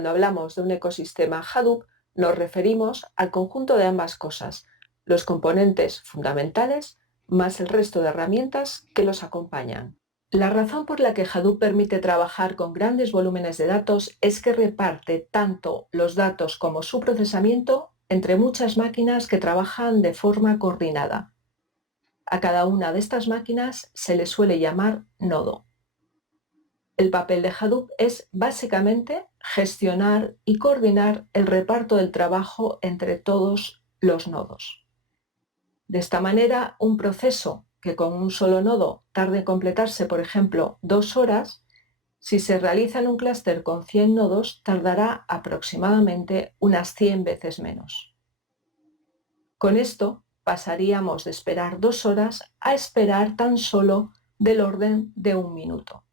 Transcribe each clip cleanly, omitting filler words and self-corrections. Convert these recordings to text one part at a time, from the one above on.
Cuando hablamos de un ecosistema Hadoop, nos referimos al conjunto de ambas cosas, los componentes fundamentales más el resto de herramientas que los acompañan. La razón por la que Hadoop permite trabajar con grandes volúmenes de datos es que reparte tanto los datos como su procesamiento entre muchas máquinas que trabajan de forma coordinada. A cada una de estas máquinas se le suele llamar nodo. El papel de Hadoop es básicamente gestionar y coordinar el reparto del trabajo entre todos los nodos. De esta manera, un proceso que con un solo nodo tarde en completarse, por ejemplo, 2 horas, si se realiza en un clúster con 100 nodos, tardará aproximadamente unas 100 veces menos. Con esto, pasaríamos de esperar 2 horas a esperar tan solo del orden de 1 minuto.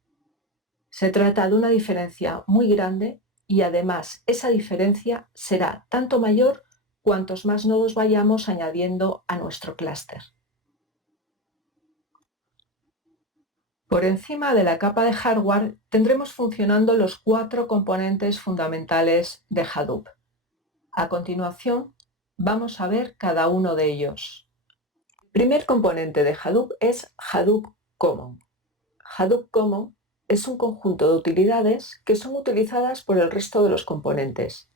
Se trata de una diferencia muy grande y además esa diferencia será tanto mayor cuantos más nodos vayamos añadiendo a nuestro clúster. Por encima de la capa de hardware tendremos funcionando los 4 componentes fundamentales de Hadoop. A continuación, vamos a ver cada uno de ellos. El primer componente de Hadoop es Hadoop Common. Hadoop Common es un conjunto de utilidades que son utilizadas por el resto de los componentes.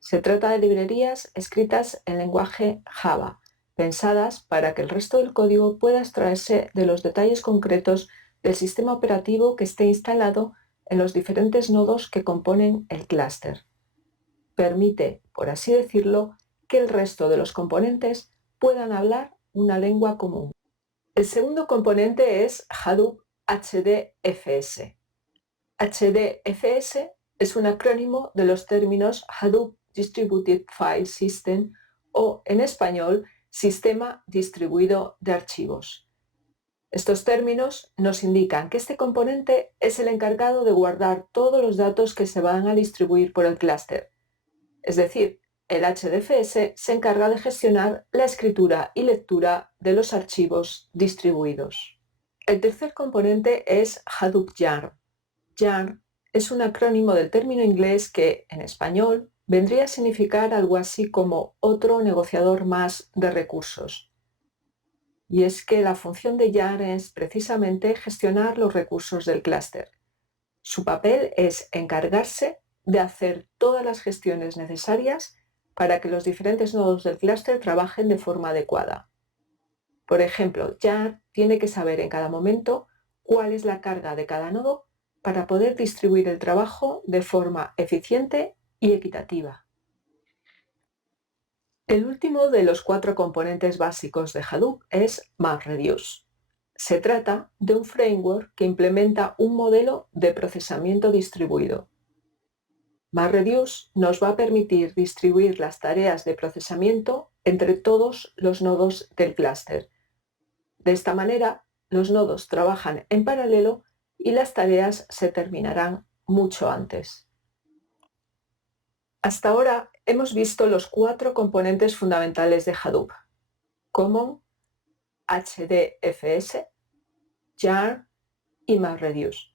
Se trata de librerías escritas en lenguaje Java, pensadas para que el resto del código pueda extraerse de los detalles concretos del sistema operativo que esté instalado en los diferentes nodos que componen el clúster. Permite, por así decirlo, que el resto de los componentes puedan hablar una lengua común. El segundo componente es Hadoop HDFS. HDFS es un acrónimo de los términos Hadoop Distributed File System o, en español, Sistema Distribuido de Archivos. Estos términos nos indican que este componente es el encargado de guardar todos los datos que se van a distribuir por el clúster. Es decir, el HDFS se encarga de gestionar la escritura y lectura de los archivos distribuidos. El tercer componente es Hadoop Yarn. Yarn es un acrónimo del término inglés que, en español, vendría a significar algo así como otro negociador más de recursos. Y es que la función de Yarn es precisamente gestionar los recursos del clúster. Su papel es encargarse de hacer todas las gestiones necesarias para que los diferentes nodos del clúster trabajen de forma adecuada. Por ejemplo, Yarn tiene que saber en cada momento cuál es la carga de cada nodo para poder distribuir el trabajo de forma eficiente y equitativa. El último de los 4 componentes básicos de Hadoop es MapReduce. Se trata de un framework que implementa un modelo de procesamiento distribuido. MapReduce nos va a permitir distribuir las tareas de procesamiento entre todos los nodos del clúster. De esta manera, los nodos trabajan en paralelo y las tareas se terminarán mucho antes. Hasta ahora hemos visto los 4 componentes fundamentales de Hadoop: Common, HDFS, Yarn y MapReduce.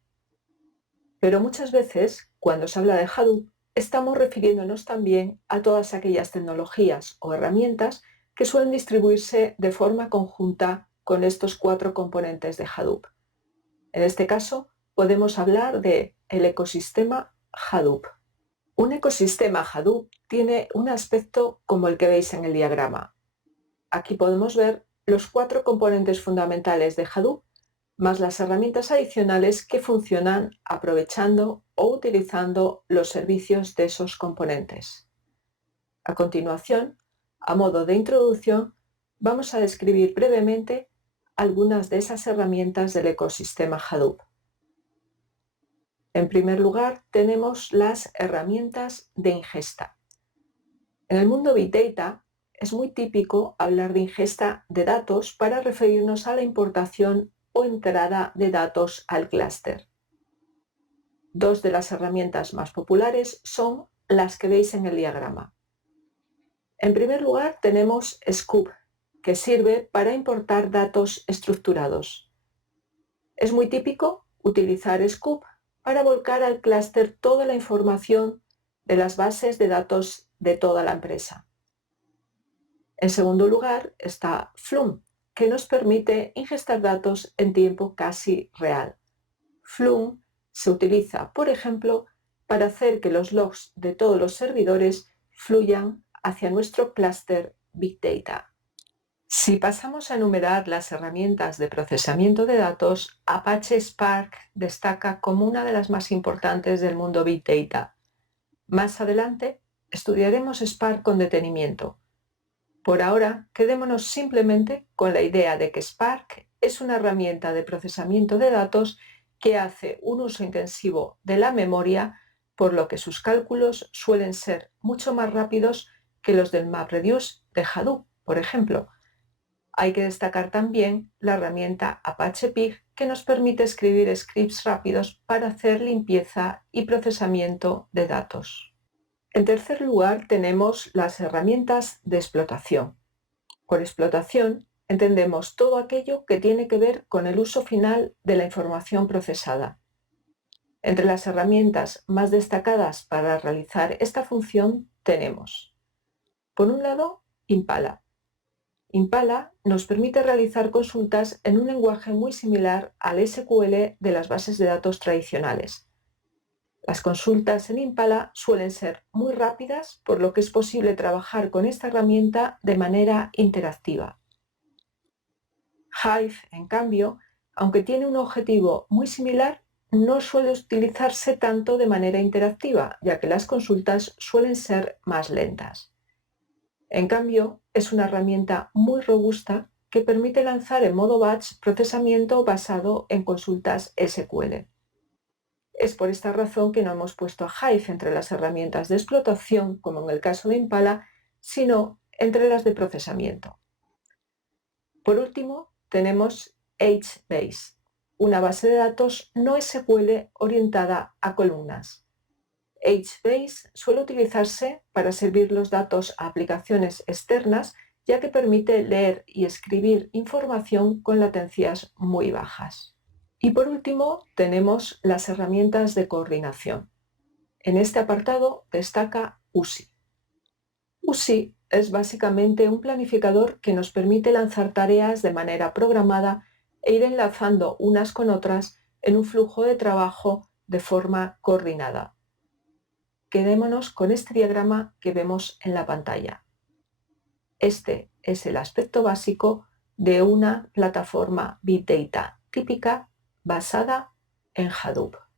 Pero muchas veces, cuando se habla de Hadoop, estamos refiriéndonos también a todas aquellas tecnologías o herramientas que suelen distribuirse de forma conjunta con estos 4 componentes de Hadoop. En este caso, podemos hablar de el ecosistema Hadoop. Un ecosistema Hadoop tiene un aspecto como el que veis en el diagrama. Aquí podemos ver los 4 componentes fundamentales de Hadoop, más las herramientas adicionales que funcionan aprovechando o utilizando los servicios de esos componentes. A continuación, a modo de introducción, vamos a describir brevemente algunas de esas herramientas del ecosistema Hadoop. En primer lugar, tenemos las herramientas de ingesta. En el mundo Big Data es muy típico hablar de ingesta de datos para referirnos a la importación o entrada de datos al clúster. 2 de las herramientas más populares son las que veis en el diagrama. En primer lugar, tenemos Scoop, que sirve para importar datos estructurados. Es muy típico utilizar Scoop para volcar al clúster toda la información de las bases de datos de toda la empresa. En segundo lugar está Flume, que nos permite ingestar datos en tiempo casi real. Flume se utiliza, por ejemplo, para hacer que los logs de todos los servidores fluyan hacia nuestro clúster Big Data. Si pasamos a enumerar las herramientas de procesamiento de datos, Apache Spark destaca como una de las más importantes del mundo Big Data. Más adelante estudiaremos Spark con detenimiento. Por ahora, quedémonos simplemente con la idea de que Spark es una herramienta de procesamiento de datos que hace un uso intensivo de la memoria, por lo que sus cálculos suelen ser mucho más rápidos que los del MapReduce de Hadoop, por ejemplo. Hay que destacar también la herramienta Apache Pig, que nos permite escribir scripts rápidos para hacer limpieza y procesamiento de datos. En tercer lugar, tenemos las herramientas de explotación. Por explotación entendemos todo aquello que tiene que ver con el uso final de la información procesada. Entre las herramientas más destacadas para realizar esta función tenemos, por un lado, Impala. Impala nos permite realizar consultas en un lenguaje muy similar al SQL de las bases de datos tradicionales. Las consultas en Impala suelen ser muy rápidas, por lo que es posible trabajar con esta herramienta de manera interactiva. Hive, en cambio, aunque tiene un objetivo muy similar, no suele utilizarse tanto de manera interactiva, ya que las consultas suelen ser más lentas. En cambio, es una herramienta muy robusta que permite lanzar en modo batch procesamiento basado en consultas SQL. Es por esta razón que no hemos puesto a Hive entre las herramientas de explotación, como en el caso de Impala, sino entre las de procesamiento. Por último, tenemos HBase, una base de datos no SQL orientada a columnas. HBase suele utilizarse para servir los datos a aplicaciones externas, ya que permite leer y escribir información con latencias muy bajas. Y por último, tenemos las herramientas de coordinación. En este apartado destaca USI. USI es básicamente un planificador que nos permite lanzar tareas de manera programada e ir enlazando unas con otras en un flujo de trabajo de forma coordinada. Quedémonos con este diagrama que vemos en la pantalla. Este es el aspecto básico de una plataforma Big Data típica basada en Hadoop.